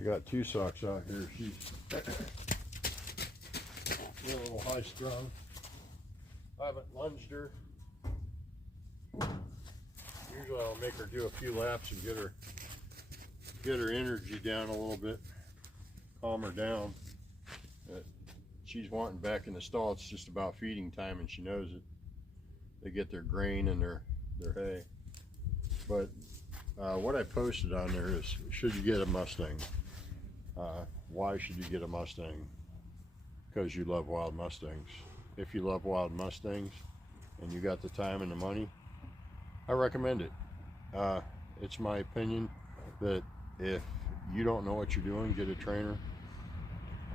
I got two socks out here. She's a little high strung. I haven't lunged her. Usually I'll make her do a few laps and get her energy down a little bit, calm her down. But she's wanting back in the stall. It's just about feeding time, and she knows it. They get their grain and their hay. But what I posted on there is, should you get a Mustang? Why should you get a Mustang? Because you love wild Mustangs. If you love wild Mustangs and you got the time and the money, I recommend it. It's my opinion that if you don't know what you're doing, get a trainer.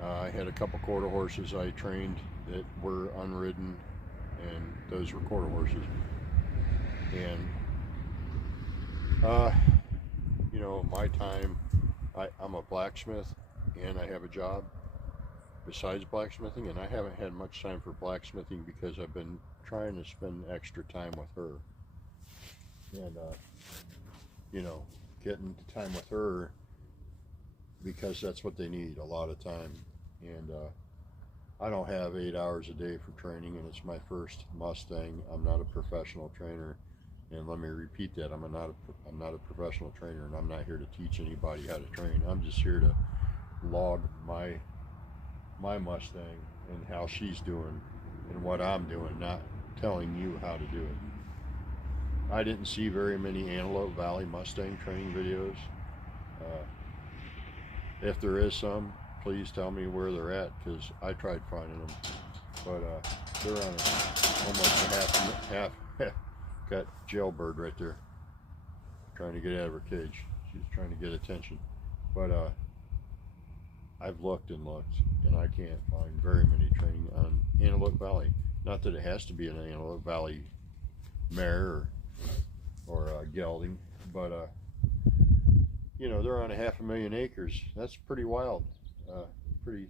I had a couple quarter horses I trained that were unridden, and those were quarter horses. And you know, my time, I'm a blacksmith and I have a job besides blacksmithing, and I haven't had much time for blacksmithing because I've been trying to spend extra time with her. And you know, getting time with her, because that's what they need, a lot of time. And I don't have 8 hours a day for training, and it's my first Mustang. I'm not a professional trainer, and let me repeat that, I'm not a professional trainer, and I'm not here to teach anybody how to train. I'm just here to log my Mustang and how she's doing and what I'm doing, not telling you how to do it. I didn't see very many Antelope Valley Mustang training videos. If there is some, please tell me where they're at, because I tried finding them, but they're on almost a half got jailbird right there, trying to get out of her cage. She's trying to get attention, but I've looked and looked, and I can't find very many training on Antelope Valley. Not that it has to be an Antelope Valley mare or gelding, but you know, they're on 500,000 acres. That's pretty wild. Pretty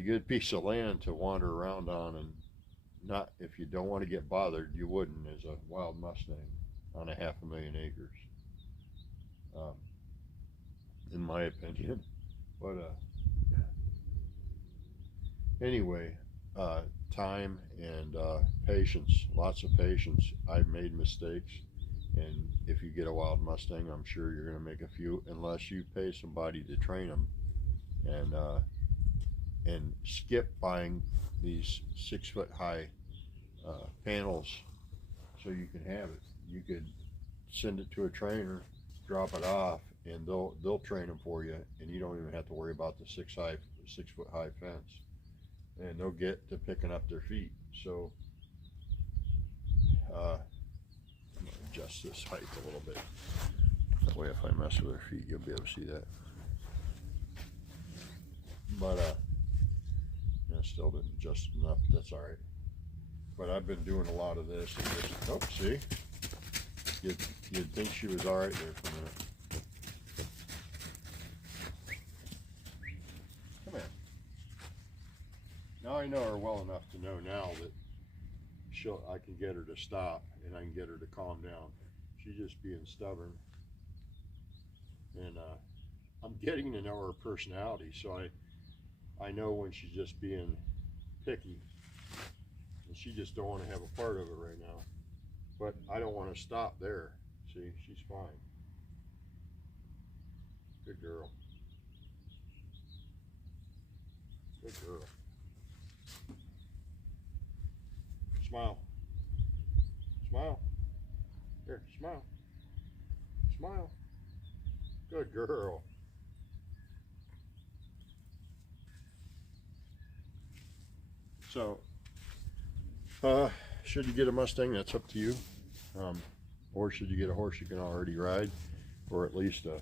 good piece of land to wander around on, and not, if you don't want to get bothered, you wouldn't as a wild Mustang on 500,000 acres, in my opinion. But anyway, time and patience, lots of patience. I've made mistakes, and if you get a wild Mustang, I'm sure you're going to make a few, unless you pay somebody to train them, and skip buying these 6-foot high panels so you can have it. You could send it to a trainer, drop it off, and they'll train them for you, and you don't even have to worry about the 6-foot high fence, and they'll get to picking up their feet. So I'm gonna adjust this height a little bit, that way if I mess with their feet, you'll be able to see that. But I still didn't adjust enough. That's all right. But I've been doing a lot of this, and just, oh, see, you'd think she was all right there for a minute. Come here. Now I know her well enough to know now that I can get her to stop, and I can get her to calm down. She's just being stubborn, and I'm getting to know her personality, so I know when she's just being picky, and she just don't want to have a part of it right now. But I don't want to stop there. See, she's fine. Good girl. Good girl. Smile. Smile. Here, smile. Smile. Good girl. So, should you get a Mustang? That's up to you. Or should you get a horse you can already ride, or at least a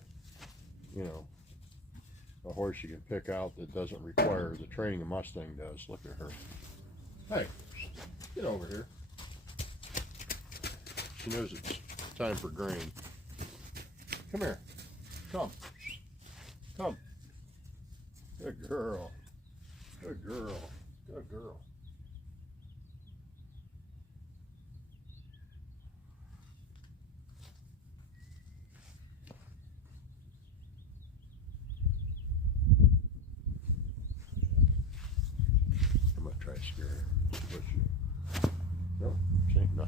horse you can pick out that doesn't require the training a Mustang does. Look at her. Hey, get over here. She knows it's time for grain. Come here. Come. Come. Good girl. Good girl. Good girl.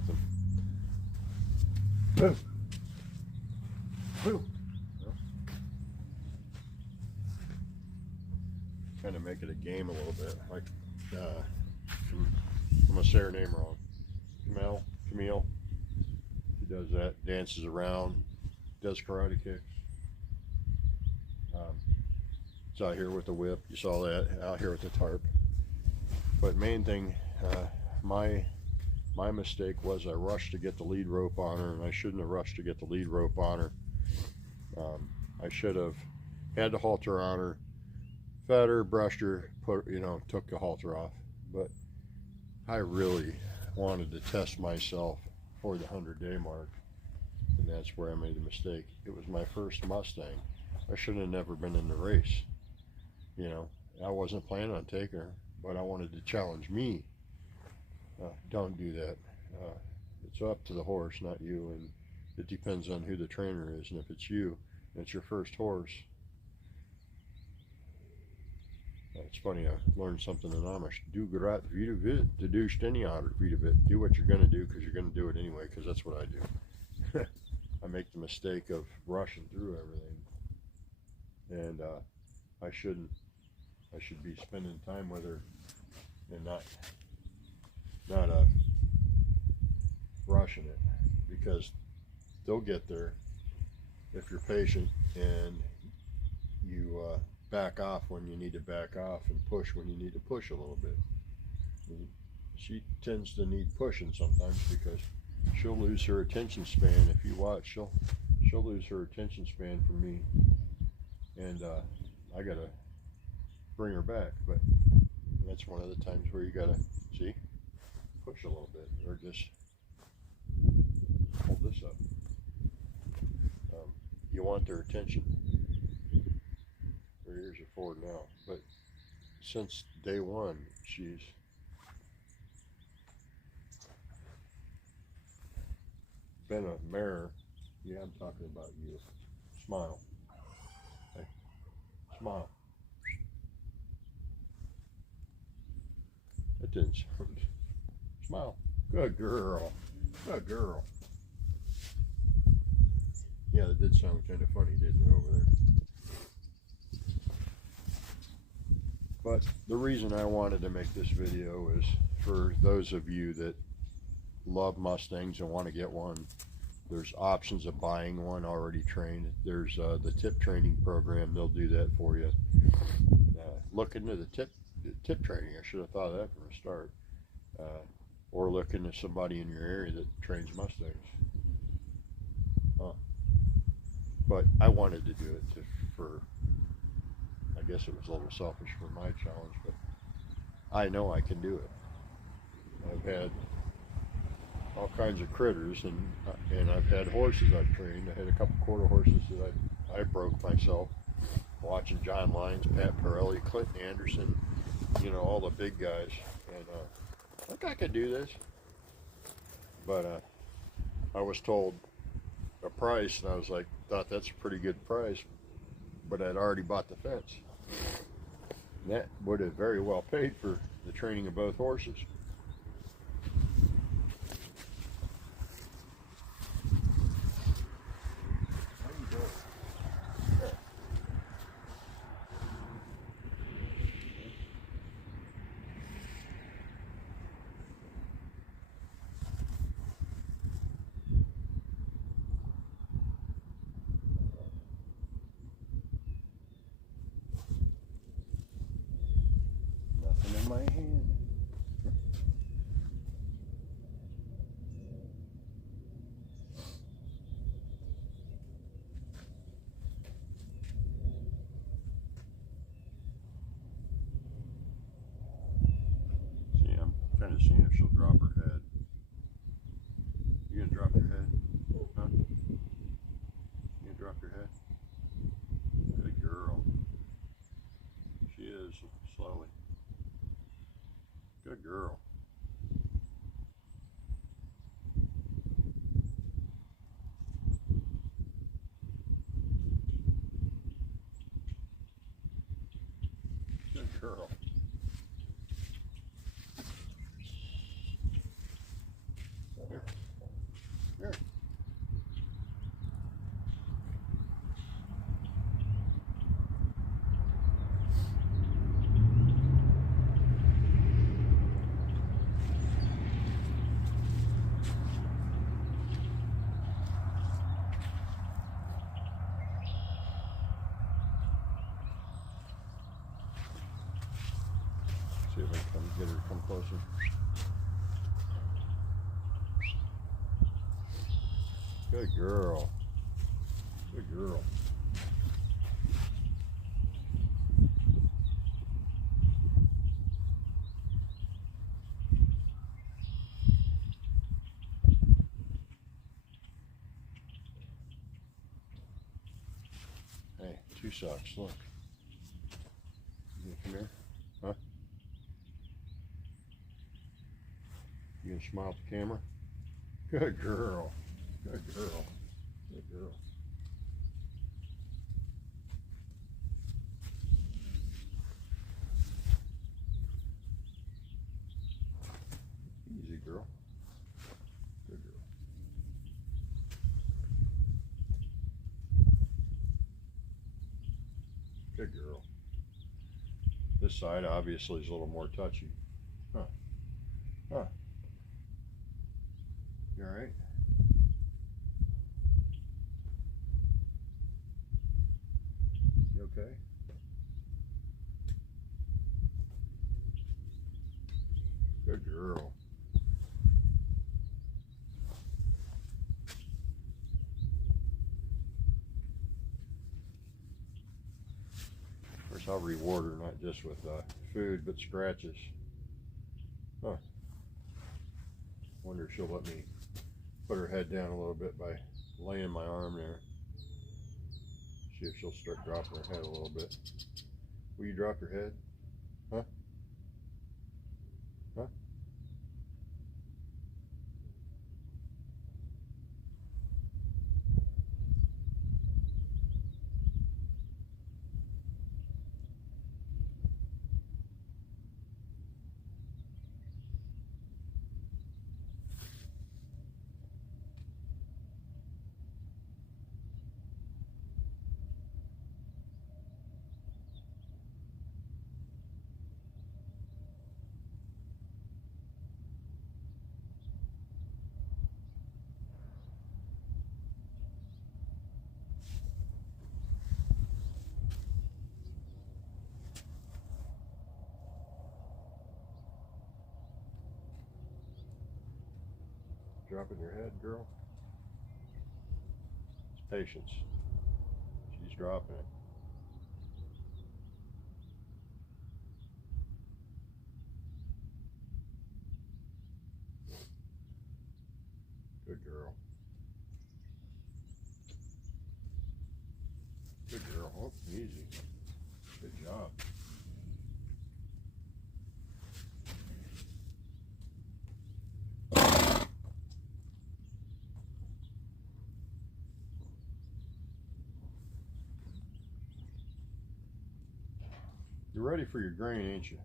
nothing. Woo. Woo. Well, kind of make it a game a little bit. Like, I'm gonna say her name wrong. Camille. She does that, dances around, does karate kicks. It's out here with the whip. You saw that out here with the tarp. But main thing, my mistake was I rushed to get the lead rope on her, and I shouldn't have rushed to get the lead rope on her. I should have had the halter on her, fed her, brushed her, took the halter off. But I really wanted to test myself for the 100-day mark, and that's where I made the mistake. It was my first Mustang. I should have never been in the race. I wasn't planning on taking her, but I wanted to challenge me. Don't do that. It's up to the horse, not you, and it depends on who the trainer is. And if it's you, and it's your first horse, it's funny, I learned something in Amish. Do what you're going to do, because you're going to do it anyway, because that's what I do. I make the mistake of rushing through everything, and I shouldn't. I should be spending time with her and not rushing it, because they'll get there if you're patient and you back off when you need to back off and push when you need to push a little bit. And she tends to need pushing sometimes, because she'll lose her attention span. If you watch, she'll lose her attention span from me, and I gotta bring her back. But that's one of the times where you gotta push a little bit, or just hold this up. You want their attention. Her ears are forward now, but since day one, she's been a mare. Yeah, I'm talking about you. Smile. Okay. Smile. That didn't sound. Smile. Good girl. Good girl. Yeah, that did sound kind of funny, didn't it, over there? But the reason I wanted to make this video is for those of you that love Mustangs and want to get one. There's options of buying one already trained. There's the tip training program. They'll do that for you. Look into the tip training. I should have thought of that from the start. Or look into somebody in your area that trains Mustangs. But I wanted to do it for, I guess it was a little selfish for my challenge, but I know I can do it. I've had all kinds of critters, and I've had horses I've trained. I had a couple quarter horses that I broke myself watching John Lyons, Pat Pirelli, Clinton Anderson, all the big guys, and I think I could do this. But I was told a price, and I was like, thought that's a pretty good price, but I'd already bought the fence. And that would have very well paid for the training of both horses. How you doing? Yeah. Nothing in my hand. See, I'm kind of seeing if she'll drop her head. You gonna drop your head? Huh? You gonna drop your head? Good girl. She is, slowly. Good girl. Good girl. Here. Get her, come closer. Good girl. Good girl. Hey, 2 socks, look. You gonna come here? Huh? You gonna smile at the camera? Good girl. Good girl. Good girl. Easy girl. Good girl. Good girl. This side obviously is a little more touchy. Huh. Huh. You alright? You okay? Good girl. Of course, I'll reward her not just with food, but scratches. Huh. Wonder if she'll let me put her head down a little bit by laying my arm there. See if she'll start dropping her head a little bit. Will you drop your head? Huh? Huh? Dropping your head, girl? It's patience. She's dropping it. Good girl. Good girl. Oh, easy. Good job. You're ready for your grain, ain't you?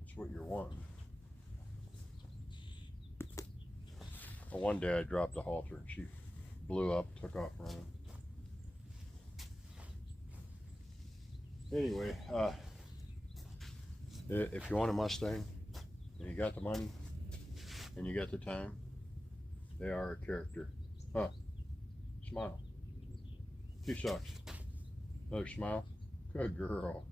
That's what you're wanting. Well, one day I dropped the halter and she blew up, took off running. Anyway, if you want a Mustang and you got the money and you got the time, they are a character. Huh? Smile. 2 socks. Another smile. Good girl.